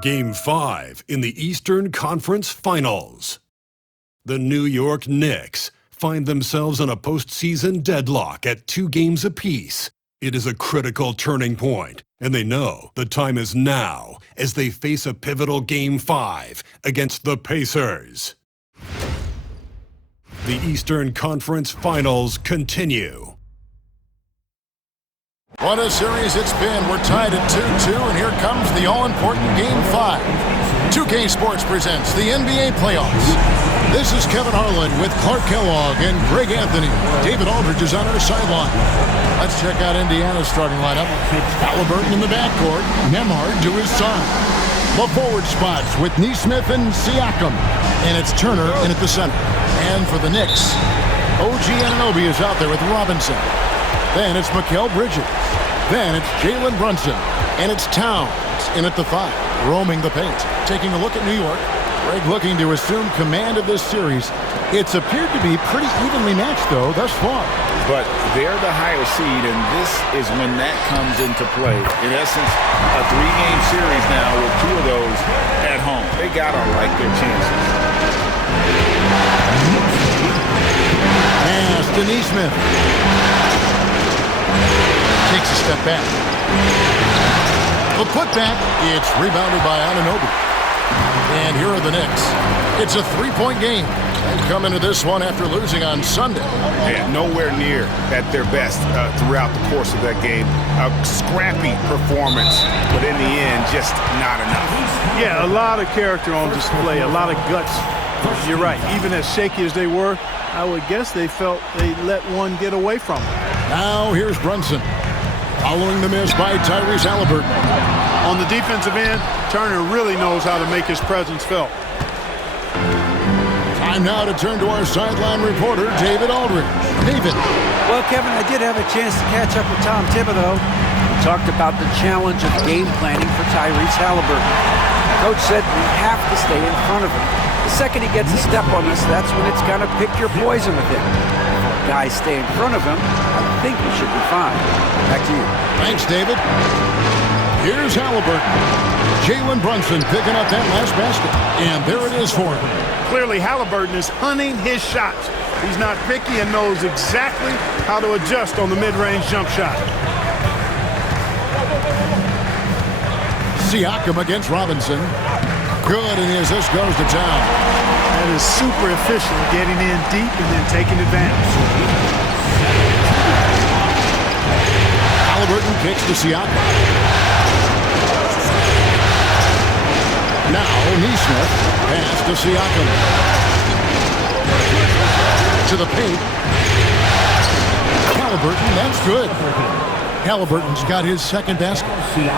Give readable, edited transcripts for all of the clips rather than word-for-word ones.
Game 5 in the Eastern Conference Finals. The New York Knicks find themselves on a postseason deadlock at 2 games apiece. It is a critical turning point, and they know the time is now as they face a pivotal Game 5 against the Pacers. The Eastern Conference Finals continue. What a series it's been. We're tied at 2-2, and here comes the all-important Game 5. 2K Sports presents the NBA playoffs. This is Kevin Harlan with Clark Kellogg and Greg Anthony. David Aldridge is on our sideline. Let's check out Indiana's starting lineup. Halliburton in the backcourt, Nembhard to his side. The forward spots with Nesmith and Siakam, and it's Turner in at the center. And for the Knicks, OG Anunoby is out there with Robinson. Then it's Mikal Bridges. Then it's Jalen Brunson. And it's Towns in at the 5, roaming the paint. Taking a look at New York. Greg looking to assume command of this series. It's appeared to be pretty evenly matched, though, thus far. But they're the higher seed, and this is when that comes into play. In essence, a 3-game series now with 2 of those at home. They got to like their chances. Pass to Nesmith. Takes a step back. The putback, it's rebounded by Anunoby. And here are the Knicks. It's a 3-point game. They come into this one after losing on Sunday. Yeah, nowhere near at their best throughout the course of that game. A scrappy performance, but in the end, just not enough. Yeah, a lot of character on display, a lot of guts. You're right. Even as shaky as they were, I would guess they felt they let one get away from them. Now here's Brunson. Following the miss by Tyrese Halliburton. On the defensive end, Turner really knows how to make his presence felt. Time now to turn to our sideline reporter, David Aldridge. David. Well, Kevin, I did have a chance to catch up with Tom Thibodeau. We talked about the challenge of game planning for Tyrese Halliburton. Coach said we have to stay in front of him. The second he gets a step on us, that's when it's going to pick your poison with him. If guys stay in front of him, I think we should be fine. Back to you. Thanks, David. Here's Halliburton. Jalen Brunson picking up that last basket. And there it is for him. Clearly, Halliburton is hunting his shots. He's not picky and knows exactly how to adjust on the mid-range jump shot. Siakam against Robinson. Good, and his assist goes to Town. That is super efficient, getting in deep and then taking advantage. Halliburton kicks to Siakam. Now Nesmith, pass to Siakam. To the paint. Halliburton, that's good. Halliburton's got his second basket.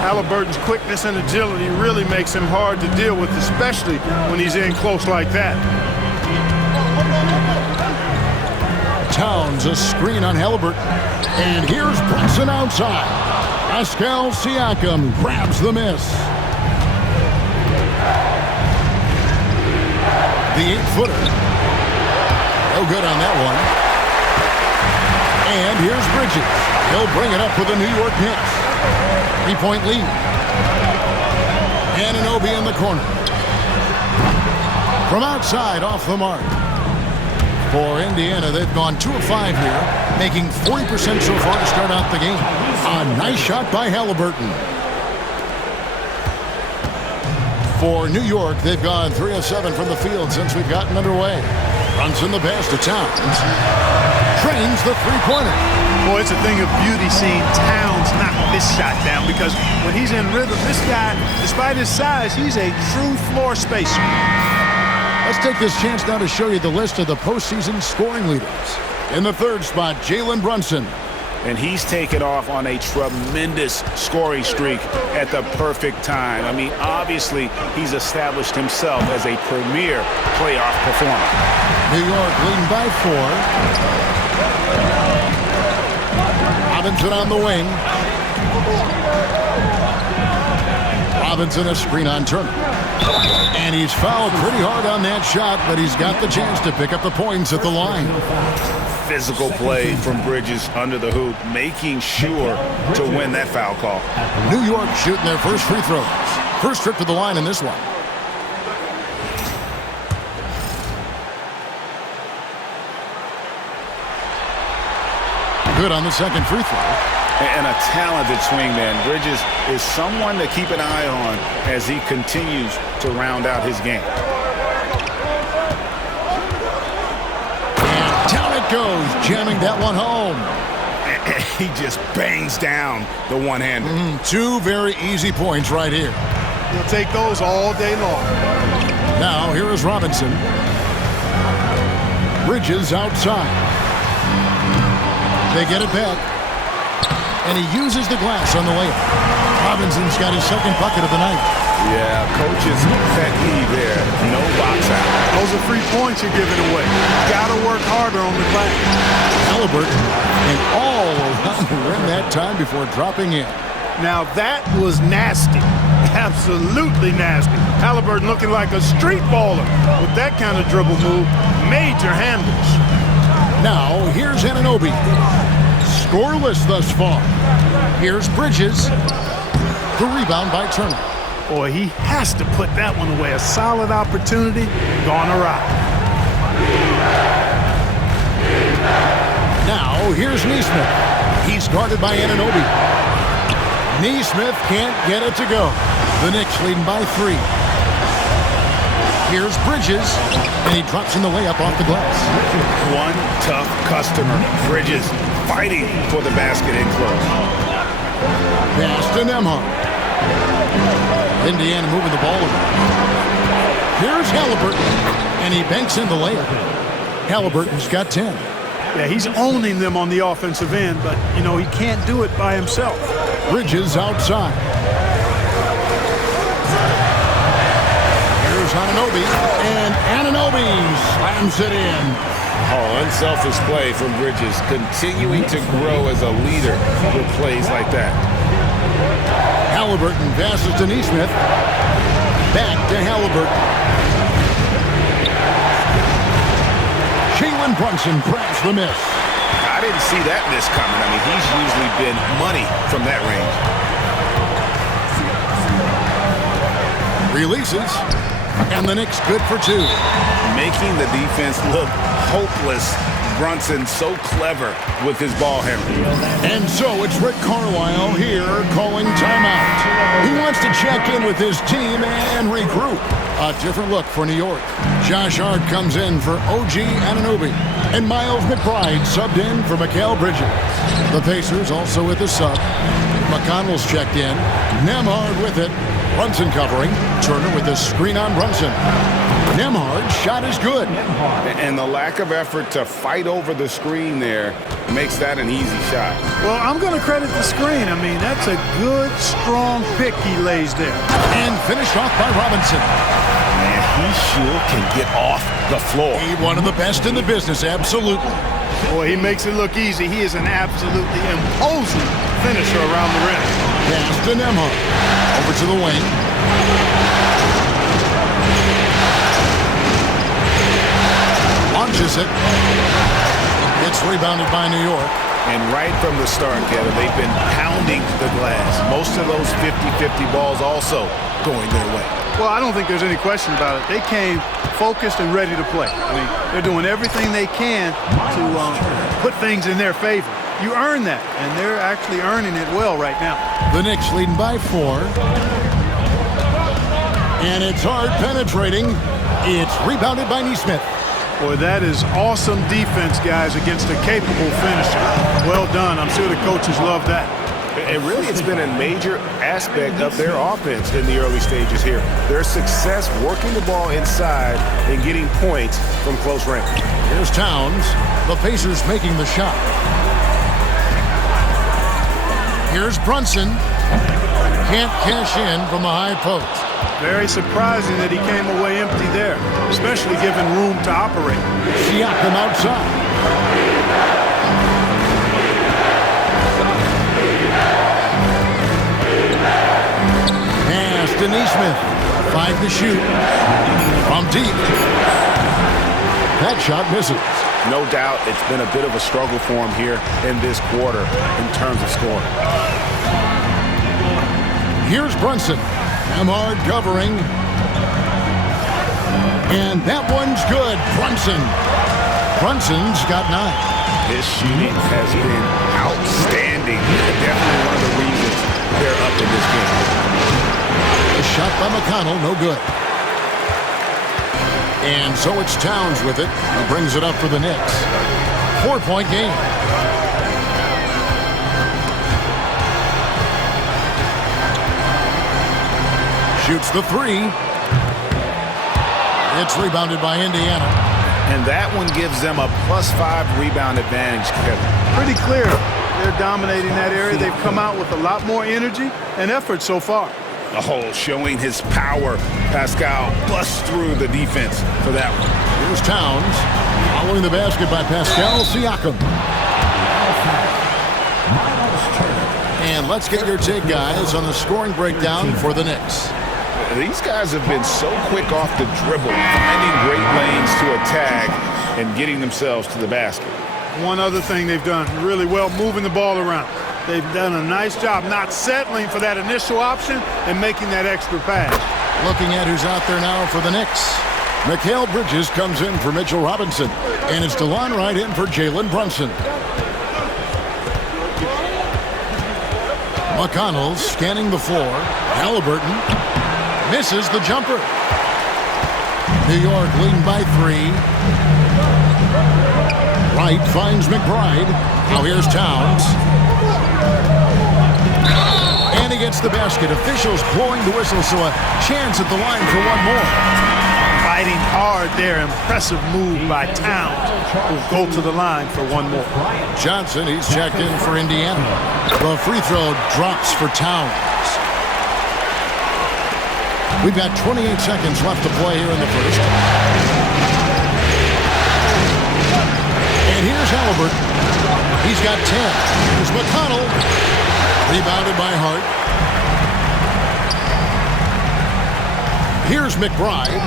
Halliburton's quickness and agility really makes him hard to deal with, especially when he's in close like that. Towns, a screen on Halliburton. And here's Brunson outside. Pascal Siakam grabs the miss. The 8-footer. No good on that one. And here's Bridges. He'll bring it up for the New York Knicks. 3-point lead. Anunoby in the corner. From outside, off the mark. For Indiana, they've gone 2 of 5 here, making 40% so far to start out the game. A nice shot by Halliburton. For New York, they've gone 3 of 7 from the field since we've gotten underway. Brunson the pass to Towns. Trains the 3-pointer. Boy, it's a thing of beauty seeing Towns knock this shot down, because when he's in rhythm, this guy, despite his size, he's a true floor spacer. Let's take this chance now to show you the list of the postseason scoring leaders. In the 3rd spot, Jalen Brunson. And he's taken off on a tremendous scoring streak at the perfect time. I mean, obviously, he's established himself as a premier playoff performer. New York leading by 4. Robinson on the wing. Robinson a screen on Turner. And he's fouled pretty hard on that shot, but he's got the chance to pick up the points at the line. Physical play from Bridges under the hoop, making sure to win that foul call. New York shooting their first free throws. First trip to the line in this one. Good on the second free throw. And a talented swingman. Bridges is someone to keep an eye on as he continues to round out his game. And down it goes, jamming that one home. He just bangs down the one-hander. Two very easy points right here. He'll take those all day long. Now, here is Robinson. Bridges outside. They get it back. And he uses the glass on the layup. Robinson's got his second bucket of the night. Yeah, coach's pet peeve there. No box out. Those are free points you're giving away. Got to work harder on the glass. Halliburton and all around the rim that time before dropping in. Now that was nasty. Absolutely nasty. Halliburton looking like a street baller with that kind of dribble move. Major handles. Now, here's Anunoby. Scoreless thus far. Here's Bridges. The rebound by Turner. Boy, he has to put that one away. A solid opportunity gone awry. Now, here's Nesmith. He's guarded by Anunoby. Nesmith can't get it to go. The Knicks leading by 3. Here's Bridges, and he drops in the layup off the glass. One tough customer. Bridges fighting for the basket in close. Pass to Nembhard. Indiana moving the ball around. Here's Halliburton, and he banks in the layup. Halliburton's got 10. Yeah, he's owning them on the offensive end, but, you know, he can't do it by himself. Bridges outside. Here's Anunoby, and Anunoby slams it in. Oh, unselfish play from Bridges, continuing to grow as a leader with plays like that. Halliburton passes to Nesmith. Back to Halliburton. Jalen Brunson grabs the miss. I didn't see that miss coming. I mean, he's usually been money from that range. Releases, and the Knicks good for 2. Making the defense look hopeless. Brunson so clever with his ball handling. And so it's Rick Carlisle here calling timeout. He wants to check in with his team and regroup. A different look for New York. Josh Hart comes in for OG Anunoby. And Miles McBride subbed in for Mikal Bridges. The Pacers also with the sub. McConnell's checked in. Nembhard with it. Brunson covering. Turner with the screen on Brunson. Nembhard's shot is good. And the lack of effort to fight over the screen there makes that an easy shot. Well, I'm going to credit the screen. I mean, that's a good, strong pick he lays there. And finished off by Robinson. Man, he sure can get off the floor. One of the best in the business, absolutely. Boy, he makes it look easy. He is an absolutely imposing finisher around the rim. Pass to Nembhard. Over to the wing. Launches it. It's rebounded by New York. And right from the start, Kevin, they've been pounding the glass. Most of those 50-50 balls also going their way. Well, I don't think there's any question about it. They came focused and ready to play. I mean, they're doing everything they can to put things in their favor. You earn that, and they're actually earning it well right now. The Knicks leading by 4. And it's hard penetrating. It's rebounded by Nesmith. Boy, that is awesome defense, guys, against a capable finisher. Well done. I'm sure the coaches love that. And really, it's been a major aspect of their offense in the early stages here. Their success working the ball inside and getting points from close range. Here's Towns. The Pacers making the shot. Here's Brunson. Can't cash in from the high post. Very surprising that he came away empty there, especially given room to operate. Siakam outside. Pass to Nesmith. 5 to shoot. From deep. That shot misses. No doubt it's been a bit of a struggle for him here in this quarter in terms of scoring. Here's Brunson. Hamard covering. And that one's good. Brunson's got 9. His shooting has been outstanding. Definitely one of the reasons they're up in this game. A shot by McConnell, no good. And so it's Towns with it, who brings it up for the Knicks. 4-point game. Shoots the 3. It's rebounded by Indiana. And that one gives them a +5 rebound advantage, Kevin. Pretty clear. They're dominating that area. They've come out with a lot more energy and effort so far. Oh, showing his power. Pascal busts through the defense for that one. Here's Towns. Following the basket by Pascal Siakam. And let's get your take, guys, on the scoring breakdown for the Knicks. These guys have been so quick off the dribble, finding great lanes to attack and getting themselves to the basket. One other thing they've done really well, moving the ball around. They've done a nice job not settling for that initial option and making that extra pass. Looking at who's out there now for the Knicks. Mikal Bridges comes in for Mitchell Robinson. And it's DeLon Wright in for Jalen Brunson. McConnell scanning the floor. Halliburton misses the jumper. New York leading by 3. Wright finds McBride. Now here's Towns. And he gets the basket. Officials blowing the whistle, so a chance at the line for one more. Fighting hard there. Impressive move by Towns. Will go to the line for one more. Johnson, he's checked in for Indiana. The free throw drops for Towns. We've got 28 seconds left to play here in the first. And here's Halliburton. He's got 10. Here's McConnell. Rebounded by Hart. Here's McBride.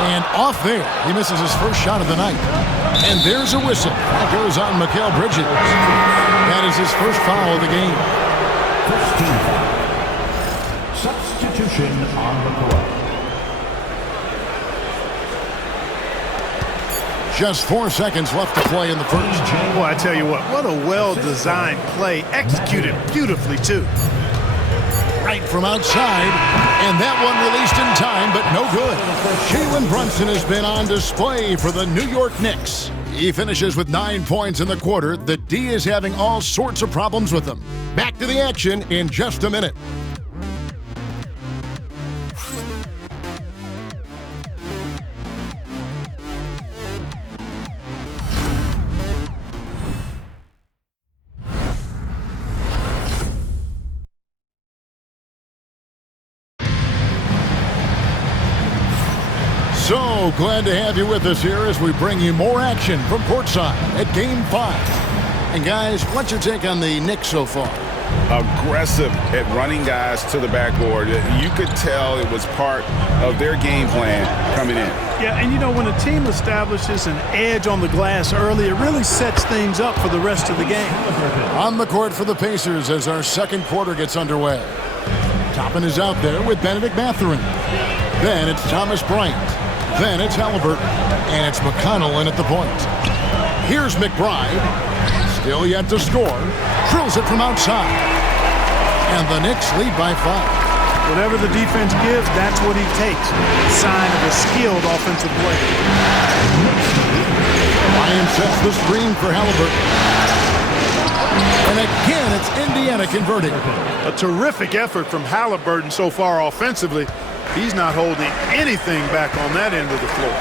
And off there. He misses his first shot of the night. And there's a whistle. That goes on Mikal Bridges. That is his first foul of the game. Substitution on the court. Just 4 seconds left to play in the first. Boy, I tell you what a well-designed play. Executed beautifully, too. Right from outside. And that one released in time, but no good. Jalen Brunson has been on display for the New York Knicks. He finishes with 9 points in the quarter. The D is having all sorts of problems with him. Back to the action in just a minute. So glad to have you with us here as we bring you more action from courtside at Game 5. And guys, what's your take on the Knicks so far? Aggressive at running guys to the backboard. You could tell it was part of their game plan coming in. Yeah, and you know, when a team establishes an edge on the glass early, it really sets things up for the rest of the game. On the court for the Pacers as our second quarter gets underway. Toppin is out there with Benedict Mathurin. Then it's Thomas Bryant. Then it's Halliburton. And it's McConnell in at the point. Here's McBride. Still yet to score. Drills it from outside. And the Knicks lead by 5. Whatever the defense gives, that's what he takes. Sign of a skilled offensive player. Ryan sets the screen for Halliburton. And again, it's Indiana converting. A terrific effort from Halliburton so far offensively. He's not holding anything back on that end of the floor.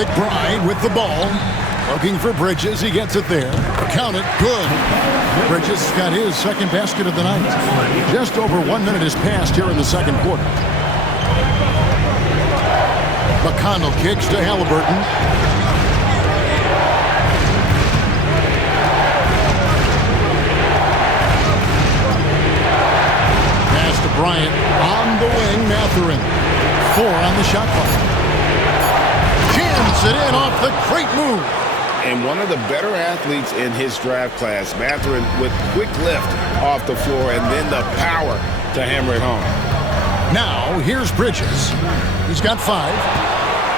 McBride with the ball. Looking for Bridges. He gets it there. Count it. Good. Bridges got his second basket of the night. Just over 1 minute has passed here in the second quarter. McConnell kicks to Halliburton. Bryant on the wing. Mathurin. 4 on the shot clock. Jams it in off the great move. And one of the better athletes in his draft class, Mathurin, with quick lift off the floor and then the power to hammer it home. Now, here's Bridges. He's got 5.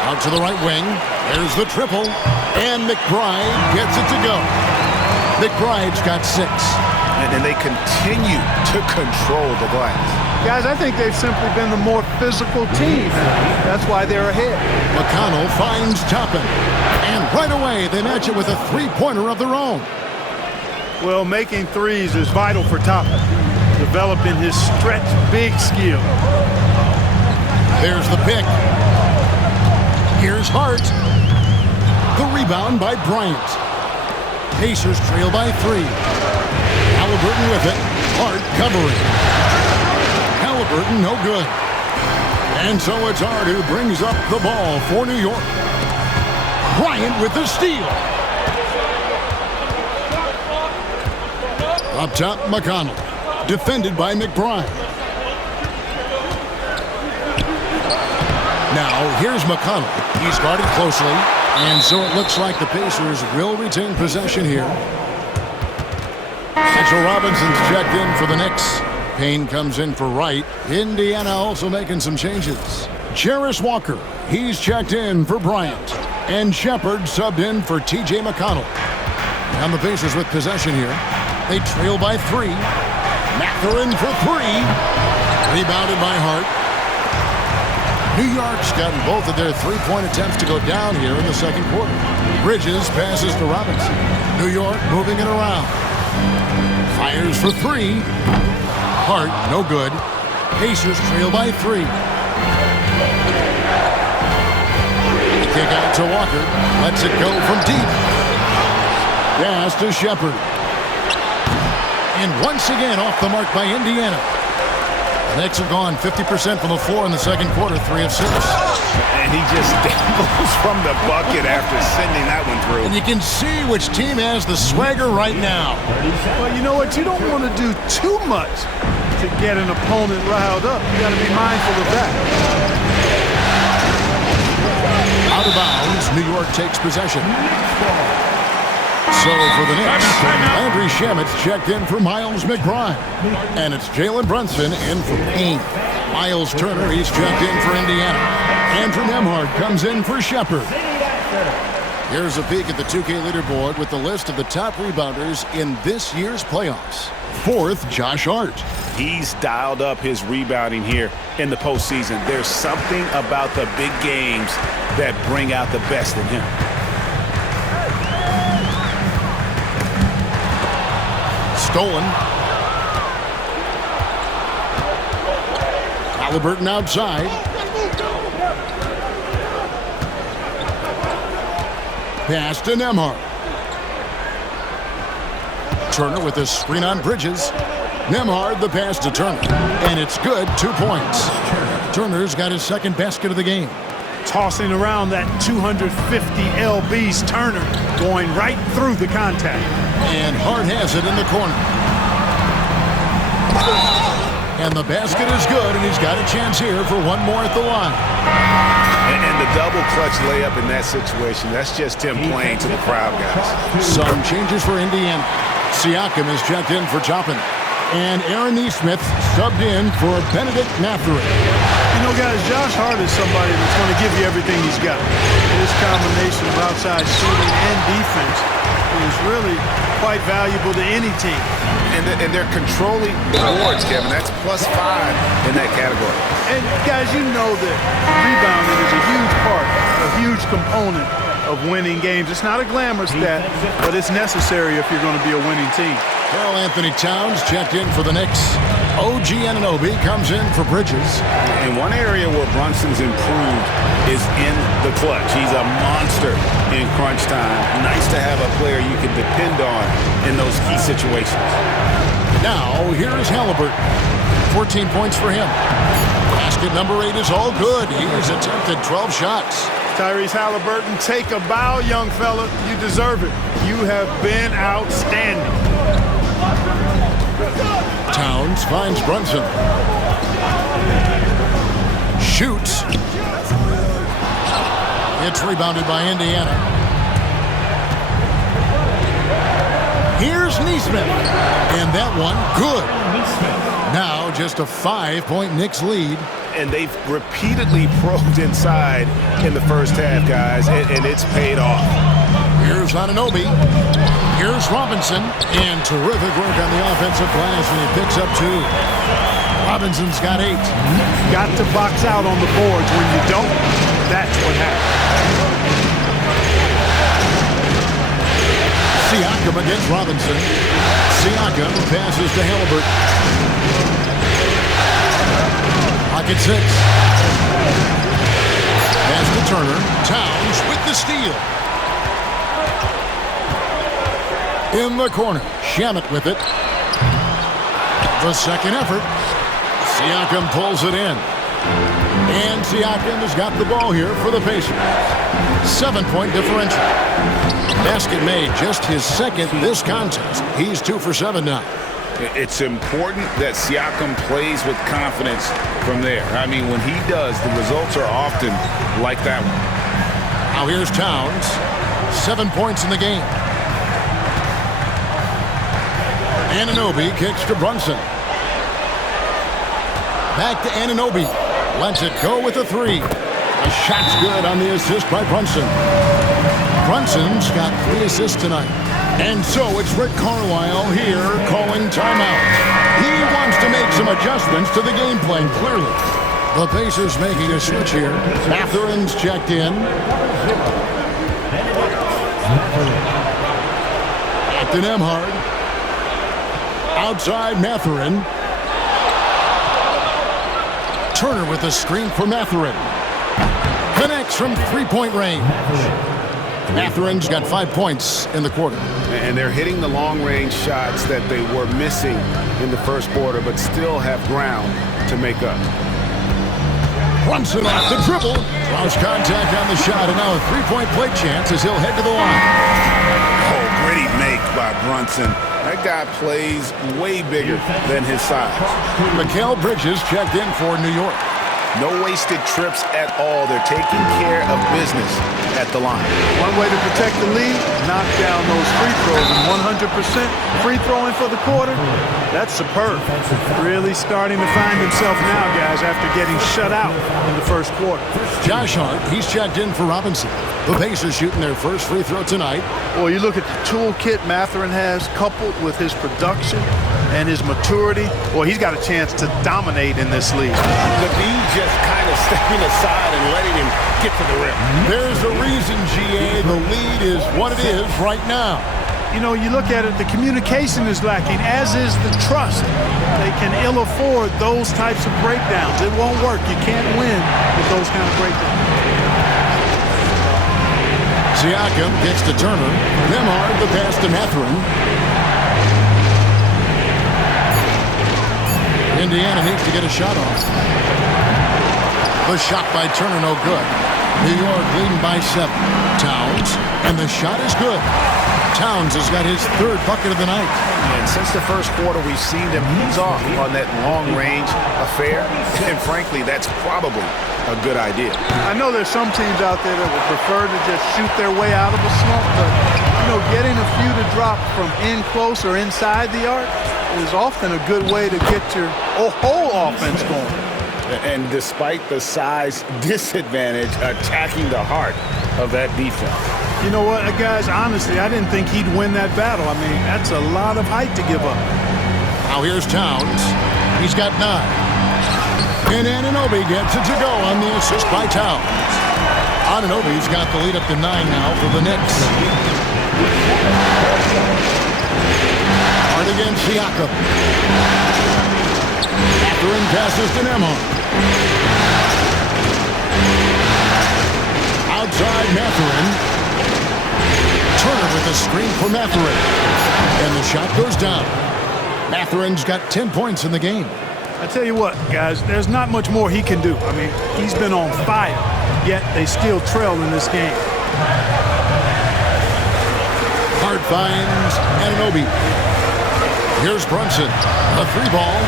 Out to the right wing. There's the triple. And McBride gets it to go. McBride's got 6. And they continue to control the glass. Guys, I think they've simply been the more physical team. That's why they're ahead. McConnell finds Toppin. And right away, they match it with a three-pointer of their own. Well, making threes is vital for Toppin, developing his stretch big skill. There's the pick. Here's Hart. The rebound by Bryant. Pacers trail by 3. Halliburton with it. Hart covering. Halliburton no good. And so it's Hart who brings up the ball for New York. Bryant with the steal. Up top, McConnell. Defended by McBride. Now, here's McConnell. He's guarded closely. And so it looks like the Pacers will retain possession here. Mitchell Robinson's checked in for the Knicks. Payne comes in for Wright. Indiana also making some changes. Jarris Walker, he's checked in for Bryant. And Shepard subbed in for T.J. McConnell. And the Pacers with possession here. They trail by 3. Mathurin for 3. Rebounded by Hart. New York's gotten both of their three-point attempts to go down here in the second quarter. Bridges passes to Robinson. New York moving it around. Fires for 3. Hart, no good. Pacers trail by 3. Kick out to Walker. Lets it go from deep. Pass to Shepard. And once again off the mark by Indiana. The Knicks have gone 50% from the floor in the second quarter, 3 of 6. And he just dabbles from the bucket after sending that one through. And you can see which team has the swagger right now. Well, you know what? You don't want to do too much to get an opponent riled up. You got to be mindful of that. Out of bounds, New York takes possession. So for the Knicks, Landry Shamit's checked in for Miles McBride. And it's Jalen Brunson in for Payne. Miles Turner, he's checked in for Indiana. Andrew Nembhard comes in for Shepard. Here's a peek at the 2K leaderboard with the list of the top rebounders in this year's playoffs. 4th, Josh Hart. He's dialed up his rebounding here in the postseason. There's something about the big games that bring out the best in him. Stolen. Halliburton outside. Pass to Nembhard. Turner with a screen on Bridges. Nembhard the pass to Turner. And it's good, 2 points. Turner's got his second basket of the game. Tossing around that 250 lbs, Turner going right through the contact. And Hart has it in the corner. And the basket is good, and he's got a chance here for one more at the line. And the double clutch layup in that situation, that's just him playing to the crowd, guys. Some changes for Indiana. Siakam is checked in for Toppin. And Aaron Nesmith subbed in for Benedict Mathurin. You know, guys, Josh Hart is somebody that's going to give you everything he's got. His combination of outside shooting and defense is really quite valuable to any team. And they're controlling the boards, Kevin. That's +5 in that category. And, guys, you know that rebounding is a huge part, a huge component of winning games. It's not a glamour stat, but it's necessary if you're going to be a winning team. Karl Anthony Towns checked in for the Knicks. OG Anunoby comes in for Bridges. And one area where Brunson's improved is in the clutch. He's a monster in crunch time. Nice to have a player you can depend on in those key situations. Now, here is Halliburton. 14 points for him. Basket number 8 is all good. He's attempted 12 shots. Tyrese Halliburton, take a bow, young fella. You deserve it. You have been outstanding. Towns finds Brunson. Shoots. It's rebounded by Indiana. Here's Neesmith. And that one, good. Now just a 5-point Knicks lead. And they've repeatedly probed inside in the first half, guys, and it's paid off. Here's Anunoby. Here's Robinson. And terrific work on the offensive glass, and he picks up 2. Robinson's got 8. Got to box out on the boards. When you don't, that's what happens. Siakam against Robinson. Siakam passes to Halliburton. Pocket 6. Pass to Turner. Towns with the steal. In the corner. Shamet with it. The second effort. Siakam pulls it in. And Siakam has got the ball here for the Pacers. 7-point differential. Basket made, just his second this contest. He's 2 for 7 now. It's important that Siakam plays with confidence from there. I mean, when he does, the results are often like that one. Now here's Towns. 7 points in the game. Anunoby kicks to Brunson. Back to Anunoby. Lets it go with a 3. A shot's good on the assist by Brunson. Brunson's got 3 assists tonight. And so it's Rick Carlisle here calling timeout. He wants to make some adjustments to the game plan, clearly. The Pacers making a switch here. Mathurin's checked in. Captain Emhard. Outside Mathurin. Turner with a screen for Mathurin. Connects from 3-point range. Mathurin's got 5 points in the quarter. And they're hitting the long-range shots that they were missing in the first quarter, but still have ground to make up. Brunson off the dribble. Draws contact on the shot, and now a 3-point play chance as he'll head to the line. Oh, gritty make by Brunson. That guy plays way bigger than his size. Mikal Bridges checked in for New York. No wasted trips at all. They're taking care of business at the line. One way to protect the lead, knock down those free throws. And 100% free throwing for the quarter, that's superb. Really starting to find himself now, guys, after getting shut out in the first quarter. Josh Hart, he's checked in for Robinson. The Pacers shooting their first free throw tonight. Well, you look at the toolkit Mathurin has, coupled with his production and his maturity. Well, he's got a chance to dominate in this league. The D just kind of stepping aside and letting him get to the rim. There's a reason, GA, the lead is what it is right now. You know, you look at it, the communication is lacking, as is the trust. They can ill afford those types of breakdowns. It won't work. You can't win with those kind of breakdowns. Siakam gets to Turner. Emhard the pass to Mathurin. Indiana needs to get a shot off. The shot by Turner, no good. New York leading by 7. Towns, and the shot is good. Towns has got his 3rd bucket of the night. And since the first quarter, we've seen him ease off on that long-range affair. And frankly, that's probably a good idea. I know there's some teams out there that would prefer to just shoot their way out of a slump, but, you know, getting a few to drop from in close or inside the arc is often a good way to get your whole offense going. And despite the size disadvantage, attacking the heart of that defense. You know what, guys, honestly, I didn't think he'd win that battle. I mean, that's a lot of height to give up. Now here's Towns. He's got 9. And Anunoby gets it to go on the assist by Towns. Anunoby's got the lead up to 9 now for the Knicks. Hard against Siakam. Mathurin passes to Emhard. Outside Mathurin. Turner with a screen for Mathurin. And the shot goes down. Mathurin's got 10 points in the game. I tell you what, guys, there's not much more he can do. I mean, he's been on fire, yet they still trail in this game. Hart finds Anunoby. Here's Brunson. A 3-ball.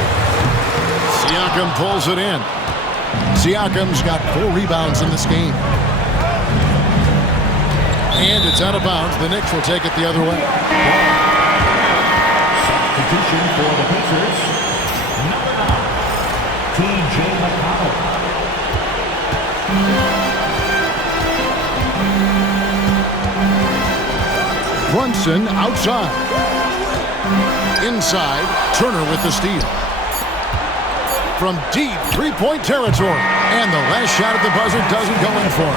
Siakam pulls it in. Siakam's got 4 rebounds in this game. And it's out of bounds. The Knicks will take it the other way. Substitution for the Pacers, number 9, T.J. McConnell. Brunson outside. Inside, Turner with the steal. From deep three-point territory. And the last shot at the buzzer doesn't go in for him.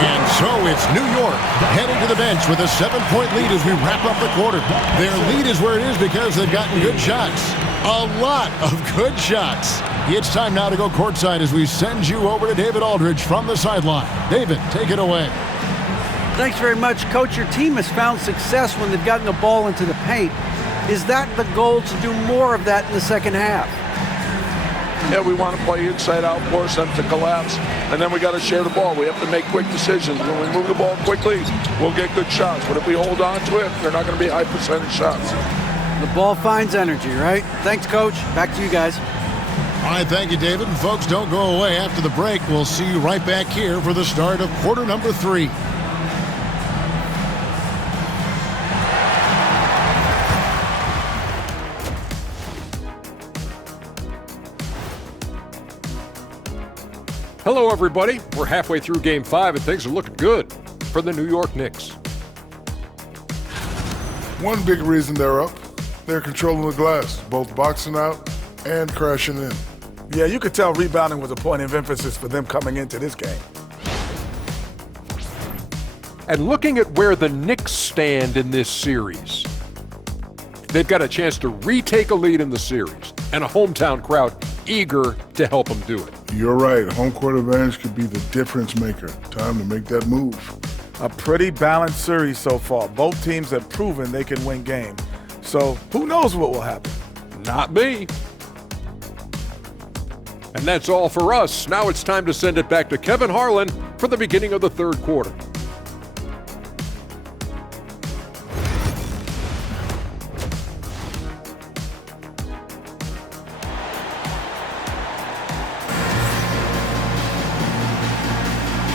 And so it's New York heading to the bench with a 7-point lead as we wrap up the quarter. Their lead is where it is because they've gotten good shots. A lot of good shots. It's time now to go courtside as we send you over to David Aldridge from the sideline. David, take it away. Thanks very much, Coach. Your team has found success when they've gotten the ball into the paint. Is that the goal, to do more of that in the second half? Yeah, we want to play inside out, force them to collapse, and then we got to share the ball. We have to make quick decisions. When we move the ball quickly, we'll get good shots. But if we hold on to it, they're not going to be high percentage shots. The ball finds energy, right? Thanks, Coach. Back to you guys. All right, thank you, David. And folks, don't go away after the break. We'll see you right back here for the start of quarter number 3. Hello, everybody. We're halfway through Game 5, and things are looking good for the New York Knicks. One big reason they're up, they're controlling the glass, both boxing out and crashing in. Yeah, you could tell rebounding was a point of emphasis for them coming into this game. And looking at where the Knicks stand in this series, they've got a chance to retake a lead in the series, and a hometown crowd eager to help them do it. You're right, home court advantage could be the difference maker. Time to make that move. A pretty balanced series so far. Both teams have proven they can win games. So who knows what will happen? Not me. And that's all for us. Now it's time to send it back to Kevin Harlan for the beginning of the third quarter.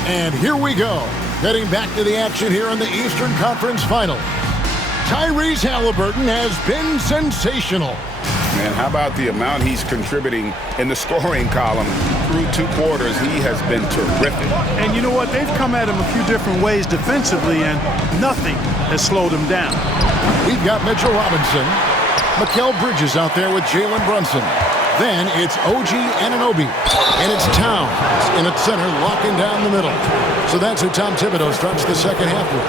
And here we go. Heading back to the action here in the Eastern Conference Final. Tyrese Halliburton has been sensational. Man, how about the amount he's contributing in the scoring column through 2 quarters? He has been terrific. And you know what? They've come at him a few different ways defensively, and nothing has slowed him down. We've got Mitchell Robinson. Mikal Bridges out there with Jalen Brunson. Then it's OG Anunoby. And it's Towns in at center, locking down the middle. So that's who Tom Thibodeau starts the second half with.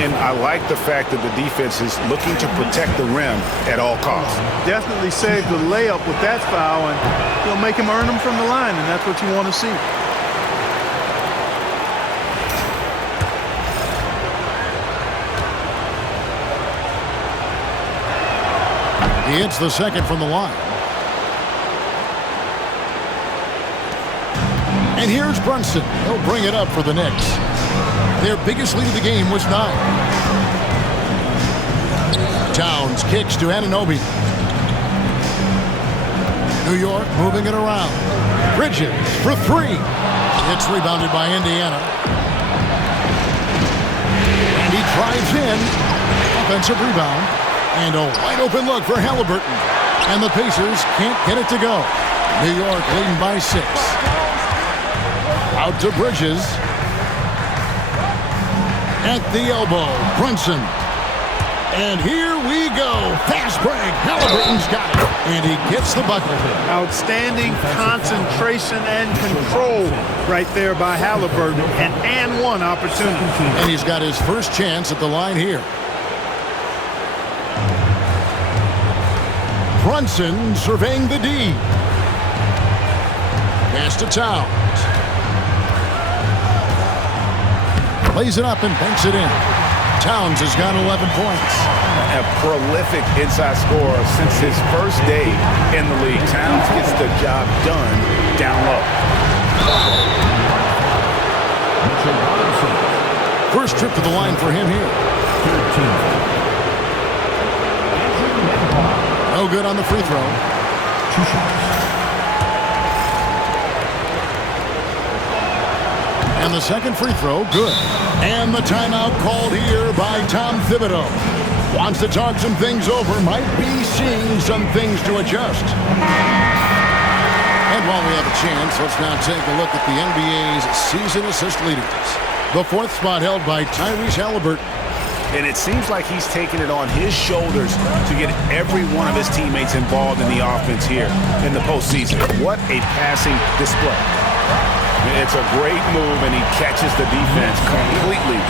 And I like the fact that the defense is looking to protect the rim at all costs. Definitely saved the layup with that foul, and he'll make him earn them from the line, and that's what you want to see. He hits the second from the line. And here's Brunson. He'll bring it up for the Knicks. Their biggest lead of the game was 9. Towns kicks to Anunoby. New York moving it around. Bridges for 3. It's rebounded by Indiana. And he drives in. Offensive rebound. And a wide open look for Halliburton. And the Pacers can't get it to go. New York leading by 6. Out to Bridges. At the elbow, Brunson. And here we go. Fast break. Halliburton's got it. And he gets the bucket. Outstanding concentration and control right there by Halliburton. And one opportunity. And he's got his first chance at the line here. Brunson surveying the D. Pass to Towns. Lays it up and banks it in. Towns has got 11 points. A prolific inside scorer since his first day in the league. Towns gets the job done down low. First trip to the line for him here. No good on the free throw. 2 shots. And the second free throw, good. And the timeout called here by Tom Thibodeau. Wants to talk some things over. Might be seeing some things to adjust. And while we have a chance, let's now take a look at the NBA's season assist leaders. The 4th spot held by Tyrese Halliburton. And it seems like he's taking it on his shoulders to get every one of his teammates involved in the offense here in the postseason. What a passing display. It's a great move, and he catches the defense completely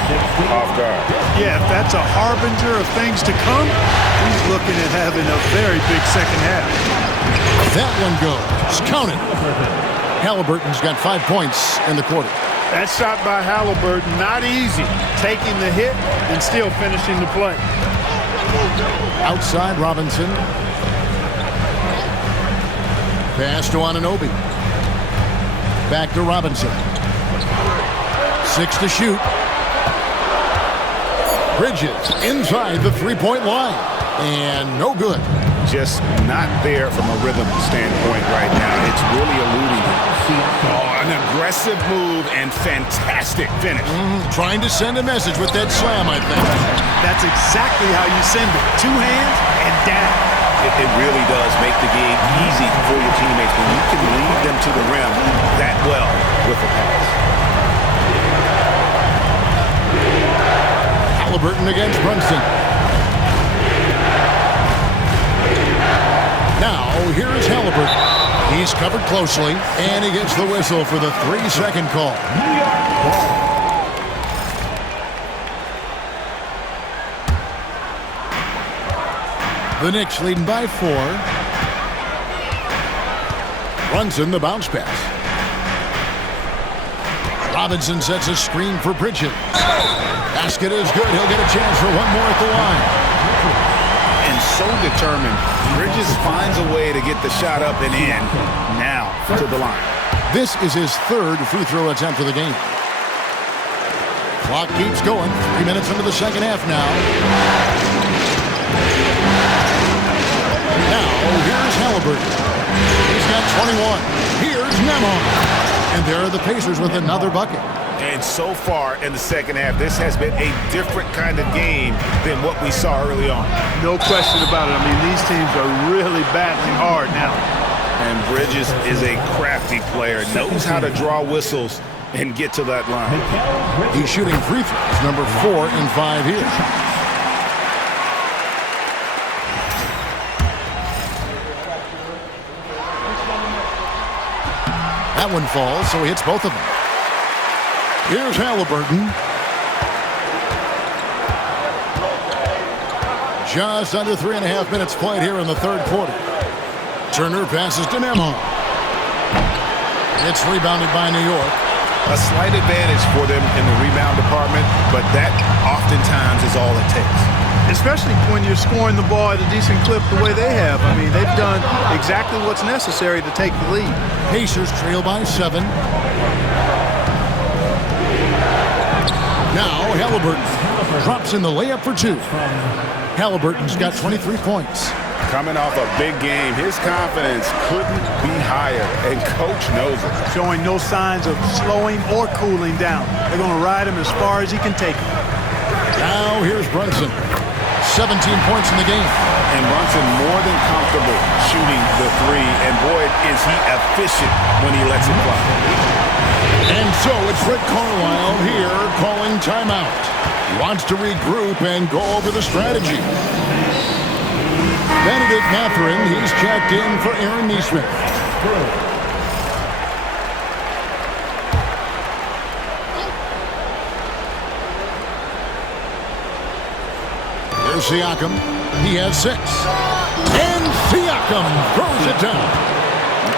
off guard. Yeah, if that's a harbinger of things to come, he's looking at having a very big second half. That one goes. Count it. Halliburton's got 5 points in the quarter. That shot by Halliburton, not easy. Taking the hit and still finishing the play. Outside Robinson. Pass to Anunoby. Back to Robinson. 6 to shoot. Bridges inside the three-point line. And no good. Just not there from a rhythm standpoint right now. It's really eluding him. Oh, an aggressive move and fantastic finish. Trying to send a message with that slam, I think. That's exactly how you send it. 2 hands and down. It really does make the game easy for your teammates when you can lead them to the rim that well with a pass. Halliburton against Brunson. Now, here's Halliburton. He's covered closely, and he gets the whistle for the 3-second call. The Knicks leading by 4. Brunson, the bounce pass. Robinson sets a screen for Bridges. Basket is good. He'll get a chance for one more at the line. And so determined, Bridges finds a way to get the shot up and in. Now to the line. This is his 3rd free throw attempt of the game. Clock keeps going. 3 minutes into the second half now. Now, here's Halliburton. He's got 21. Here's Nemhard. And there are the Pacers with another bucket. And so far in the second half, this has been a different kind of game than what we saw early on. No question about it. I mean, these teams are really battling hard now. And Bridges is a crafty player, knows how to draw whistles and get to that line. He's shooting free throws, number 4 in 5 here. That one falls, so he hits both of them. Here's Halliburton. Just under 3.5 minutes played here in the 3rd quarter. Turner passes to Nemhard. It's rebounded by New York. A slight advantage for them in the rebound department, but that oftentimes is all it takes. Especially when you're scoring the ball at a decent clip the way they have. I mean, they've done exactly what's necessary to take the lead. Pacers trail by 7. Now Halliburton drops in the layup for 2. Halliburton's got 23 points. Coming off a big game, his confidence couldn't be higher, and Coach knows it. Showing no signs of slowing or cooling down. They're going to ride him as far as he can take him. Now here's Brunson. 17 points in the game. And Brunson more than comfortable shooting the 3, and boy, is he efficient when he lets it fly. And so it's Rick Carlisle here calling timeout. He wants to regroup and go over the strategy. Benedict Mathurin, he's checked in for Aaron Nesmith. Here's Siakam. He has 6. And Siakam throws it down.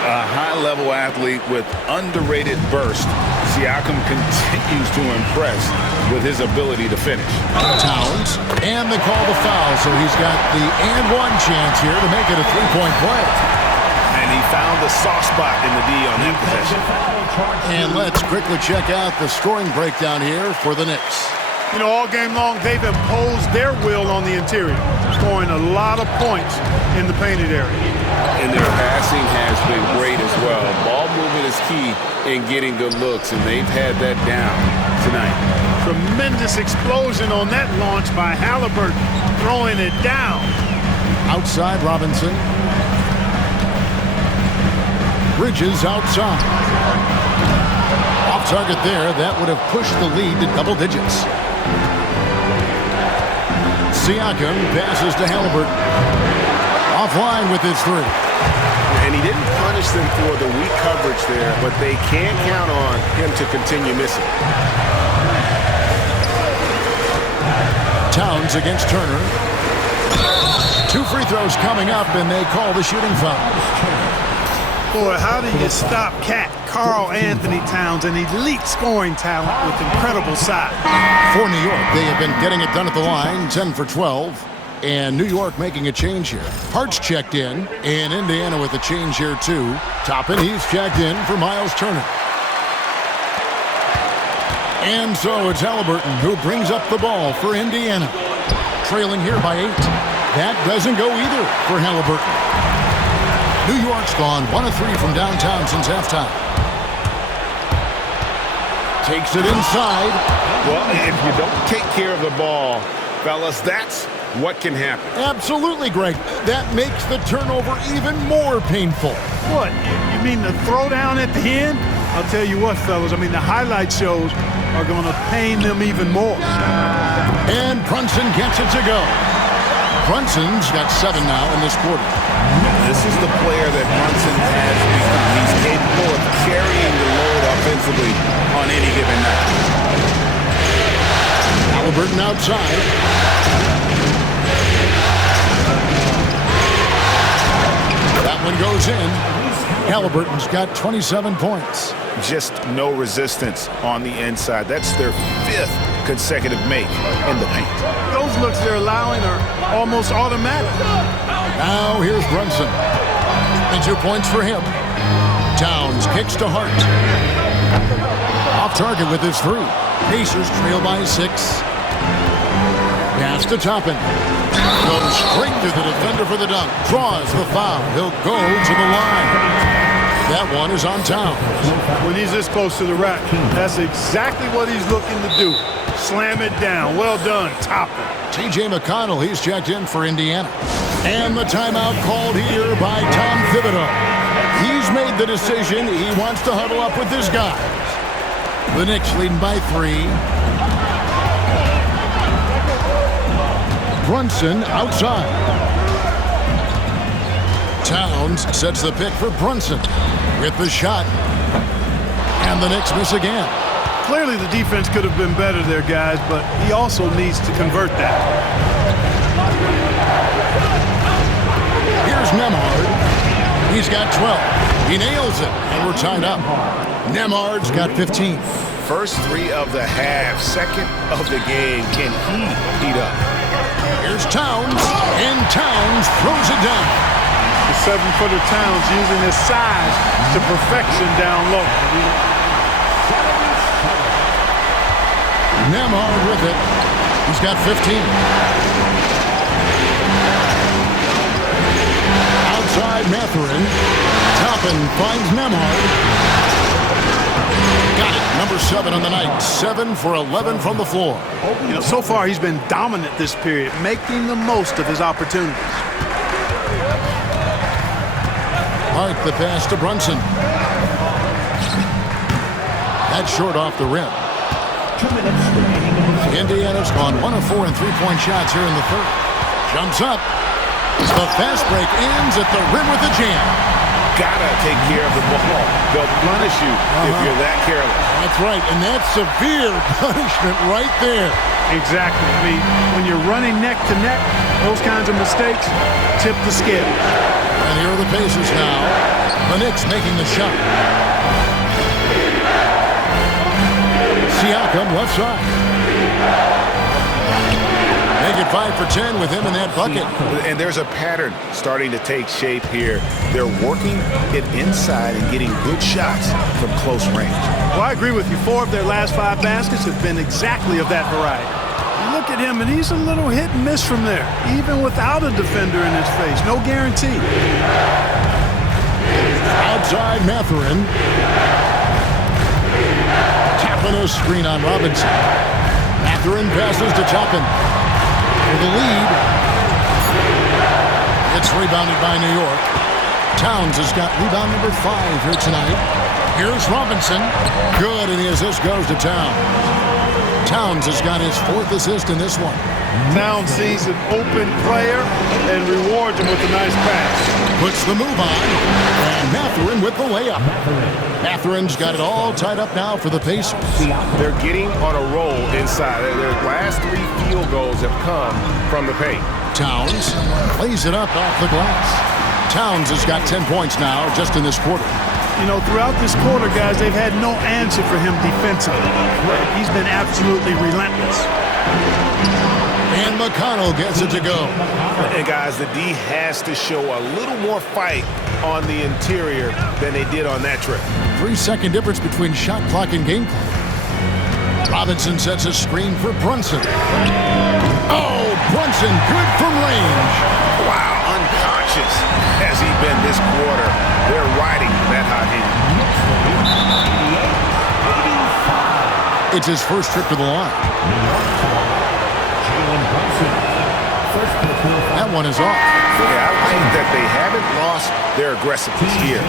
A high-level athlete with underrated burst. Siakam continues to impress with his ability to finish. Towns, and they call the foul, so he's got the and-one chance here to make it a 3-point play. And he found the soft spot in the D on that possession. And let's quickly check out the scoring breakdown here for the Knicks. You know, all game long, they've imposed their will on the interior, scoring a lot of points in the painted area. And their passing has been great as well. Ball movement is key in getting good looks, and they've had that down tonight. Tremendous explosion on that launch by Halliburton. throwing it down. Outside Robinson. Bridges outside. Off target there. That would have pushed the lead to double digits. Siakam passes to Halliburton. Offline with his three. And he didn't punish them for the weak coverage there, but they can't count on him to continue missing. Towns against Turner. 2 free throws coming up, and they call the shooting foul. Boy, how do you stop Cat Karl Anthony Towns, an elite scoring talent with incredible size? For New York, they have been getting it done at the line, 10 for 12. And New York making a change here. Hart's checked in, and Indiana with a change here too. Toppin, he's checked in for Miles Turner. And so it's Halliburton who brings up the ball for Indiana. Trailing here by 8. That doesn't go either for Halliburton. New York's gone 1 of 3 from downtown since halftime. Takes it inside. Well, if you don't take care of the ball, fellas, that's what can happen. Absolutely, Greg. That makes the turnover even more painful. What? You mean the throwdown at the end? I'll tell you what, fellas. I mean, the highlight shows are going to pain them even more. And Brunson gets it to go. Brunson's got 7 now in this quarter. This is the player that Brunson has become. He's capable of carrying the load offensively on any given night. Halliburton outside. That one goes in. Halliburton's got 27 points. Just no resistance on the inside. That's their 5th consecutive make in the paint. Those looks they're allowing are almost automatic. Now here's Brunson. And 2 points for him. Towns kicks to Hart. Off target with his 3. Pacers trail by 6. Pass to Toppin. Goes straight to the defender for the dunk. Draws the foul. He'll go to the line. That one is on Towns. When he's this close to the rack, that's exactly what he's looking to do. Slam it down. Well done, Toppin. T.J. McConnell, he's checked in for Indiana. And the timeout called here by Tom Thibodeau. He's made the decision. He wants to huddle up with his guys. The Knicks leading by 3. Brunson outside. Towns sets the pick for Brunson with the shot. And the Knicks miss again. Clearly the defense could have been better there, guys, but he also needs to convert that. Here's Nembhard. He's got 12. He nails it, and we're tied up. Nembhard's got 15. First 3 of the half, 2nd of the game. Can he heat up? Here's Towns, and Towns throws it down. The 7-footer Towns using his size to perfection down low. Nembhard with it. He's got 15. Outside Mathurin. Toppin finds Nembhard. Got it. Number 7 on the night. 7 for 11 from the floor. You know, so far he's been dominant this period, making the most of his opportunities. Hart the pass to Brunson. That's short off the rim. 2 minutes remaining in the third. Indiana's gone 1 of 4 in 3-point shots here in the third. Jumps up. The fast break ends at the rim with a jam. Gotta take care of the ball. They'll punish you if you're that careless. That's right, and that's severe punishment right there. Exactly. I mean, when you're running neck to neck, those kinds of mistakes tip the scale. And here are the Pacers now. The Knicks making the shot. Siakam left side. Make it 5 for 10 with him in that bucket. And there's a pattern starting to take shape here. They're working it inside and getting good shots from close range. Well, I agree with you. 4 of their last 5 baskets have been exactly of that variety. You look at him, and he's a little hit and miss from there, even without a defender in his face. No guarantee. Outside Mathurin. Tapping a screen on Robinson. Mathurin passes to Toppin. for the lead. It's rebounded by New York. Towns has got rebound number 5 here tonight. Here's Robinson. Good, and the assist goes to Towns. Towns has got his 4th assist in this one. Towns sees an open player and rewards him with a nice pass. Puts the move on, and Mathurin with the layup. Mathurin's got it all tied up now for the Pacers. They're getting on a roll inside. Their last 3 field goals have come from the paint. Towns plays it up off the glass. Towns has got 10 points now just in this quarter. You know, throughout this quarter, guys, they've had no answer for him defensively. He's been absolutely relentless. And McConnell gets it to go. And guys, the D has to show a little more fight on the interior than they did on that trip. 3-second difference between shot clock and game clock. Robinson sets a screen for Brunson. Oh, Brunson, good from range. Wow, unconscious has he been this quarter. They're riding that hot hand. It's his first trip to the line. That one is off. Yeah, I like that they haven't lost their aggressiveness here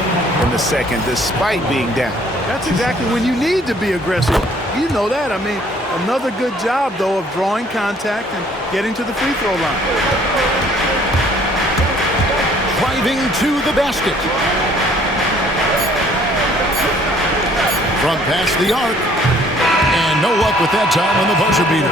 in the second, despite being down. That's exactly when you need to be aggressive. You know that. I mean, another good job, though, of drawing contact and getting to the free throw line. Driving to the basket. From past the arc. And no luck with that time on the buzzer beater.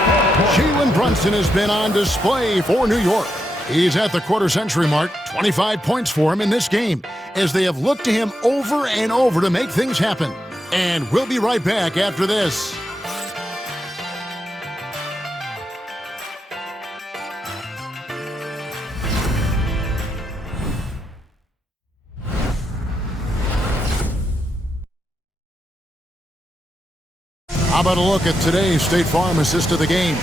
Jalen Brunson has been on display for New York. He's at the quarter-century mark. 25 points for him in this game as they have looked to him over and over to make things happen. And we'll be right back after this. How about a look at today's State Farm assist of the game?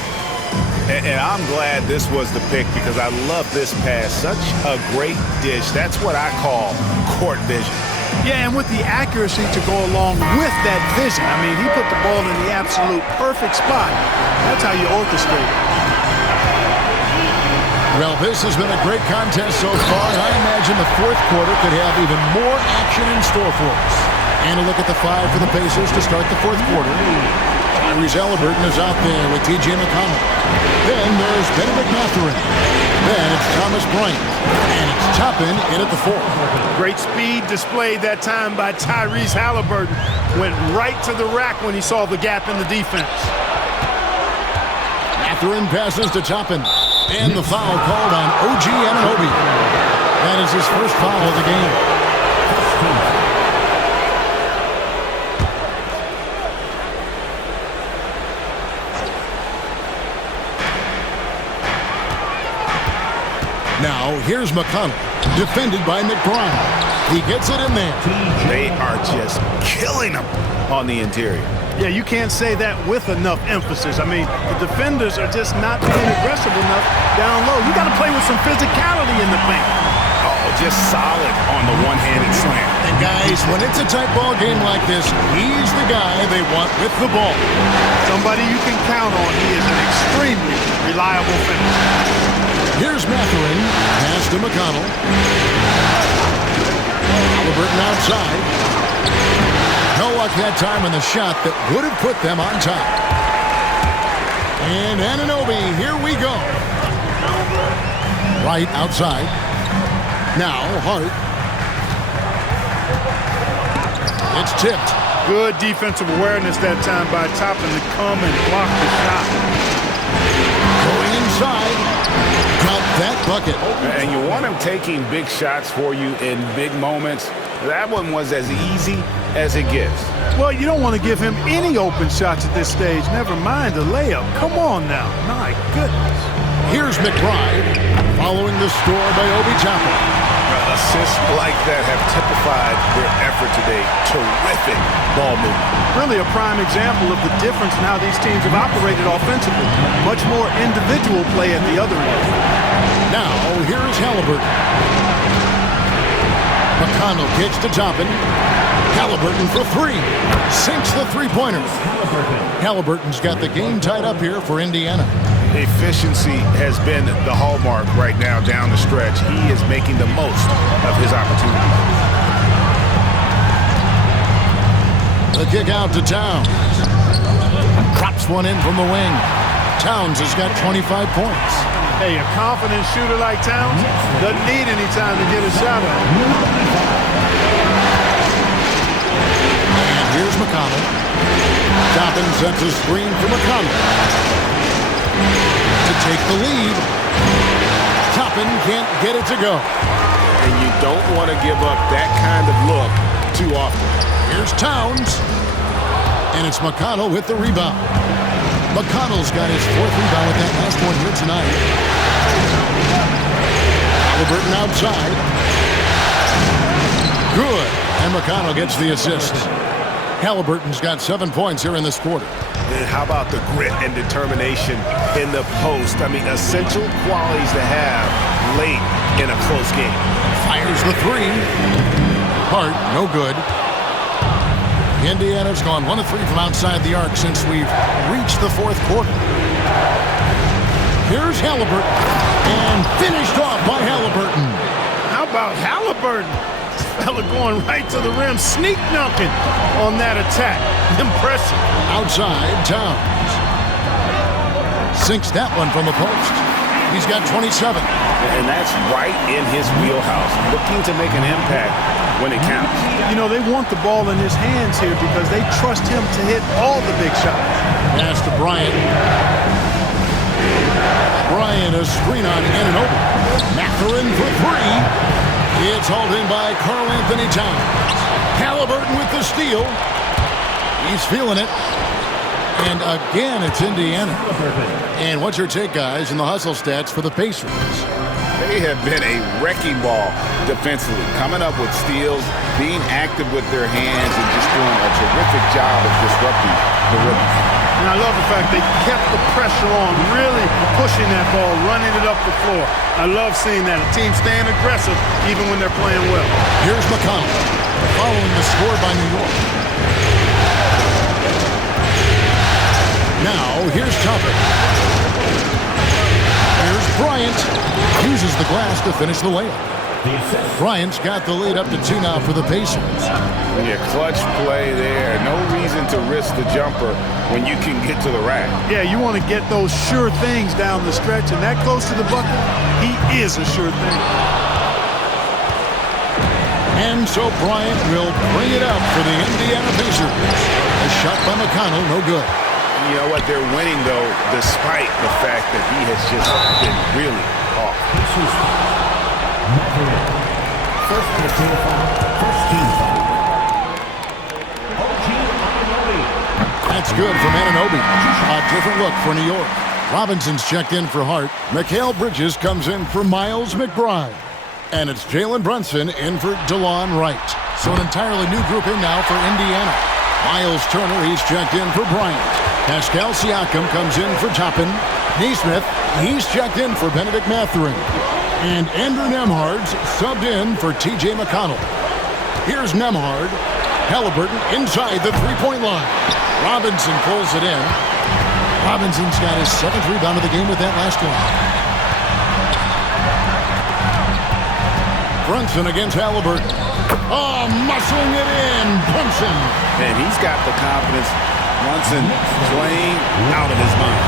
And I'm glad this was the pick because I love this pass. Such a great dish. That's what I call court vision. Yeah, and with the accuracy to go along with that vision. I mean, he put the ball in the absolute perfect spot. That's how you orchestrate it. Well, this has been a great contest so far, and I imagine the fourth quarter could have even more action in store for us. And a look at the 5 for the Pacers to start the fourth quarter. Tyrese Halliburton is out there with T.J. McConnell. Then there's Benedict Mathurin. Then it's Thomas Bryant. And it's Toppin in at the 4th. Great speed displayed that time by Tyrese Halliburton. Went right to the rack when he saw the gap in the defense. Mathurin passes to Toppin. And the foul called on OG Anunoby. That is his first foul of the game. Now, here's McConnell, defended by McBride. He gets it in there. They are just killing him on the interior. Yeah, you can't say that with enough emphasis. I mean, the defenders are just not being aggressive enough down low. You got to play with some physicality in the paint. Oh, just solid on the one-handed slam. And guys, when it's a tight ball game like this, he's the guy they want with the ball. Somebody you can count on. He is an extremely reliable finisher. Here's Mathurin. Pass to McConnell. Halliburton outside. No luck that time on the shot that would have put them on top. And Anunoby, here we go. Right outside. Now Hart. It's tipped. Good defensive awareness that time by Toppin to come and block the shot. Going inside. Got that bucket. And you want him taking big shots for you in big moments. That one was as easy as it gets. Well, you don't want to give him any open shots at this stage. Never mind the layup. Come on now. My goodness. Here's McBride following the score by Obi Toppin. Assists like that have typified their effort today. Terrific ball movement. Really a prime example of the difference in how these teams have operated offensively. Much more individual play at the other end. Now, here's Halliburton. McConnell kicks to Toppin. Halliburton for 3. Sinks the three-pointer. Halliburton's got the game tied up here for Indiana. Efficiency has been the hallmark right now down the stretch. He is making the most of his opportunities. The kick out to Towns. Drops one in from the wing. Towns has got 25 points. Hey, a confident shooter like Towns doesn't need any time to get a shot at. And here's McConnell. Toppin sets a screen for McConnell to take the lead. Toppin can't get it to go. And you don't want to give up that kind of look too often. Here's Towns. And it's McConnell with the rebound. McConnell's got his 4th rebound with that last one here tonight. Halliburton outside. Good. And McConnell gets the assist. Halliburton's got 7 points here in this quarter. And how about the grit and determination in the post? I mean, essential qualities to have late in a close game. Fires the 3. Hart, no good. Indiana's gone 1 of 3 from outside the arc since we've reached the 4th quarter. Here's Halliburton. And finished off by Halliburton. How about Halliburton? This fella going right to the rim, sneak dunking on that attack. Impressive. Outside, Towns. Sinks that one from the post. He's got 27. And that's right in his wheelhouse. Looking to make an impact when it counts. You know, they want the ball in his hands here because they trust him to hit all the big shots. Pass to Bryant. Bryant, a screen on Anunoby. Mathurin for 3. It's hauled in by Karl Anthony Towns. Halliburton with the steal. He's feeling it. And again, it's Indiana. And what's your take, guys, in the hustle stats for the Pacers? They have been a wrecking ball defensively, coming up with steals, being active with their hands, and just doing a terrific job of disrupting the rhythm. And I love the fact they kept the pressure on, really pushing that ball, running it up the floor. I love seeing that. A team staying aggressive even when they're playing well. Here's McConnell, following the score by New York. Now, here's Toppin. Here's Bryant. Uses the glass to finish the layup. Bryant's got the lead up to 2 now for the Pacers. Yeah, clutch play there. No reason to risk the jumper when you can get to the rack. Yeah, you want to get those sure things down the stretch, and that close to the bucket, he is a sure thing. And so Bryant will bring it up for the Indiana Pacers. A shot by McConnell, no good. You know what? They're winning, though, despite the fact that he has just been really off. That's good from Anunoby. A different look for New York. Robinson's checked in for Hart. Mikal Bridges comes in for Miles McBride. And it's Jalen Brunson in for DeLon Wright. So an entirely new group in now for Indiana. Miles Turner, he's checked in for Bryant. Pascal Siakam comes in for Toppin. Neesmith, he's checked in for Benedict Mathurin. And Andrew Nembhard's subbed in for T.J. McConnell. Here's Nembhard. Halliburton inside the three-point line. Robinson pulls it in. Robinson's got his 7th rebound of the game with that last one. Brunson against Halliburton. Oh, muscling it in. Brunson. And he's got the confidence. Brunson playing out of his mind.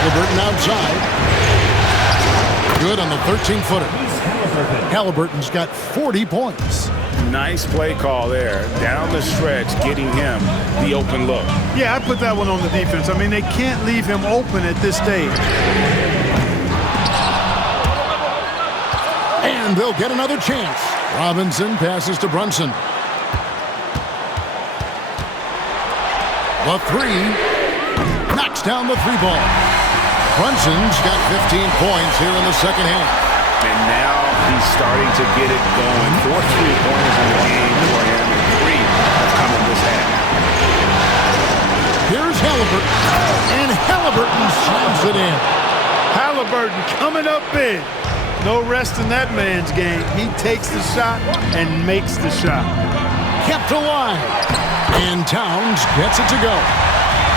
Halliburton outside. Good on the 13-footer. Halliburton's got 40 points. Nice play call there. Down the stretch, getting him the open look. Yeah, I put that one on the defense. I mean, they can't leave him open at this stage. And they'll get another chance. Robinson passes to Brunson. The 3 knocks down the 3 ball. Brunson's got 15 points here in the second half. And now he's starting to get it going. 4 3-pointers in the game for him, and 3 have come in this half. Here's Halliburton. And Halliburton slams it in. Halliburton coming up big. No rest in that man's game. He takes the shot and makes the shot. Kept alive. And Towns gets it to go.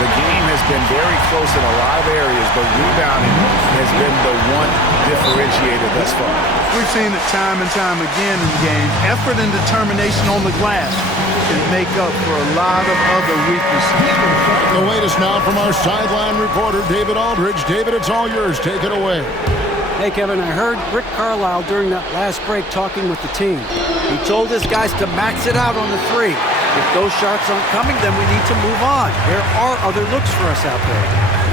The game has been very close in a lot of areas, but rebounding has been the one differentiator thus far. We've seen it time and time again in games. Effort and determination on the glass can make up for a lot of other weaknesses. The latest now from our sideline reporter, David Aldridge. David, it's all yours. Take it away. Hey, Kevin, I heard Rick Carlisle during that last break talking with the team. He told his guys to max it out on the three. If those shots aren't coming, then we need to move on. There are other looks for us out there.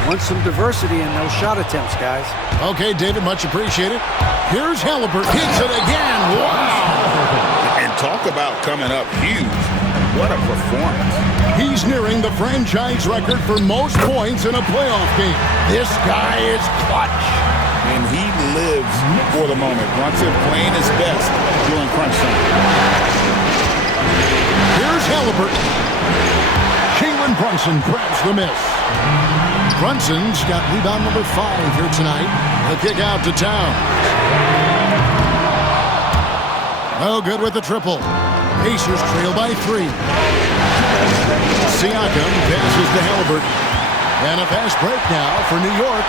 We want some diversity in those shot attempts, guys. Okay, David, much appreciated. Here's Halliburton. Hits it again. Wow. And talk about coming up huge. What a performance. He's nearing the franchise record for most points in a playoff game. This guy is clutch. And he lives for the moment. Brunson playing his best during crunch time. Here's Halliburton. Jalen Brunson grabs the miss. Brunson's got rebound number 5 here tonight. The kick out to Towns. Oh, good with the triple. Pacers trail by 3. Siakam passes to Halliburton. And a fast break now for New York.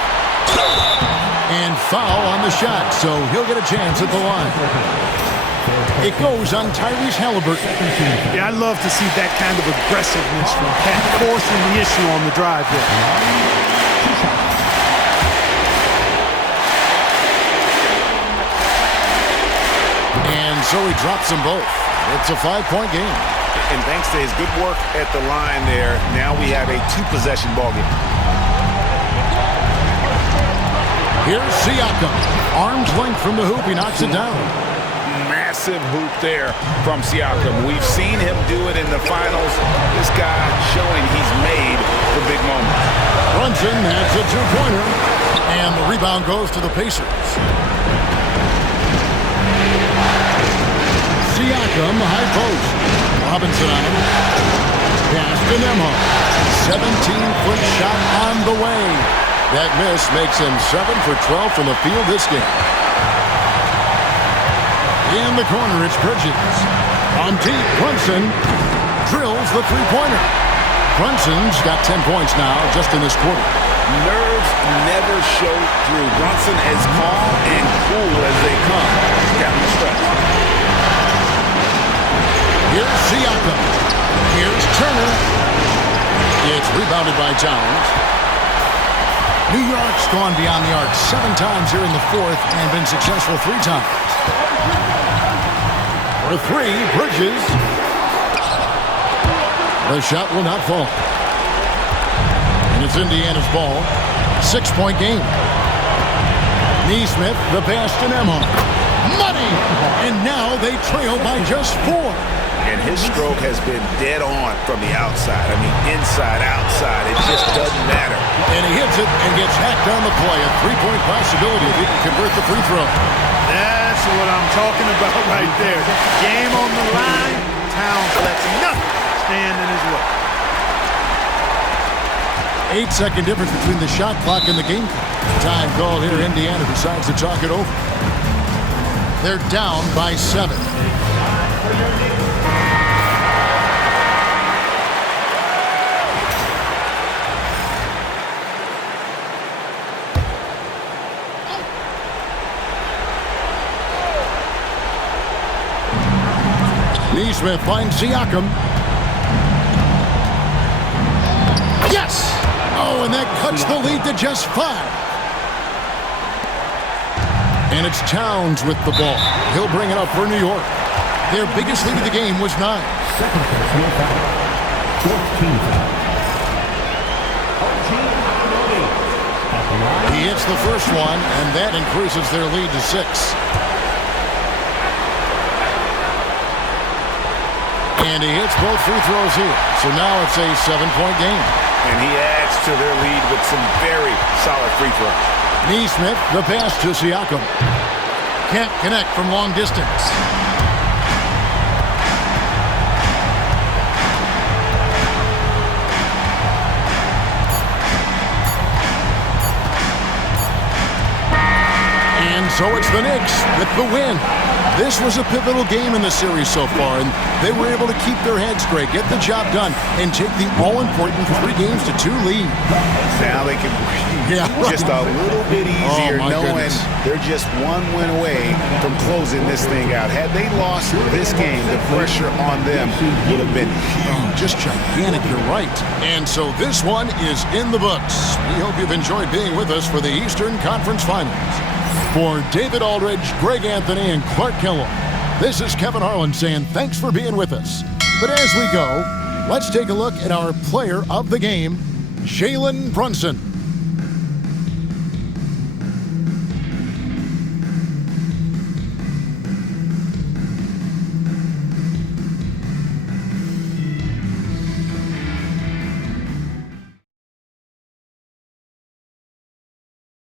And foul on the shot, so he'll get a chance at the line. It goes on Tyrese Halliburton. Yeah, I love to see that kind of aggressiveness from Pat, forcing the issue on the drive there. And so he drops them both. It's a 5-point game. And thanks to his good work at the line there, now we have a 2-possession ball game. Here's Siakam. Arm's length from the hoop. He knocks it down. Massive hoop there from Siakam. We've seen him do it in the finals. This guy showing he's made for big moments. Brunson has a 2-pointer. And the rebound goes to the Pacers. Siakam, high post. Robinson on him. Pass to Nemo. 17-foot shot on the way. That miss makes him 7 for 12 from the field this game. In the corner, it's Bridges. On deep, Brunson drills the 3-pointer. Brunson's got 10 points now just in this quarter. Nerves never show through. Brunson as calm and cool as they come down the stretch. Here's Siakam. Here's Turner. It's rebounded by Towns. New York's gone beyond the arc 7 times here in the 4th and been successful 3 times. For 3, Bridges. The shot will not fall. And it's Indiana's ball. 6-point game. Neesmith, the pass to Nemo. Money! And now they trail by just 4. And his stroke has been dead on from the outside. I mean, inside, outside, it just doesn't matter. And he hits it and gets hacked on the play. A 3-point possibility if he can convert the free throw. That's what I'm talking about right there. Game on the line. Towns lets nothing stand in his way. 8-second difference between the shot clock and the game clock. Time called here. Indiana decides to talk it over. They're down by 7. Neesmith finds Siakam. Yes! Oh, and that cuts the lead to just 5. And it's Towns with the ball. He'll bring it up for New York. Their biggest lead of the game was 9. He hits the first one, and that increases their lead to 6. And he hits both free throws here. So now it's a 7-point game. And he adds to their lead with some very solid free throws. Neesmith, the pass to Siakam. Can't connect from long distance. And so it's the Knicks with the win. This was a pivotal game in the series so far, and they were able to keep their heads straight, get the job done, and take the all-important 3-2 lead. Now they can just a little bit easier knowing they're just one win away from closing this thing out. Had they lost this game, the pressure on them would have been huge. Just gigantic, you're right. And so this one is in the books. We hope you've enjoyed being with us for the Eastern Conference Finals. For David Aldridge, Greg Anthony, and Clark Kellogg, this is Kevin Harlan saying thanks for being with us. But as we go, let's take a look at our player of the game, Jalen Brunson.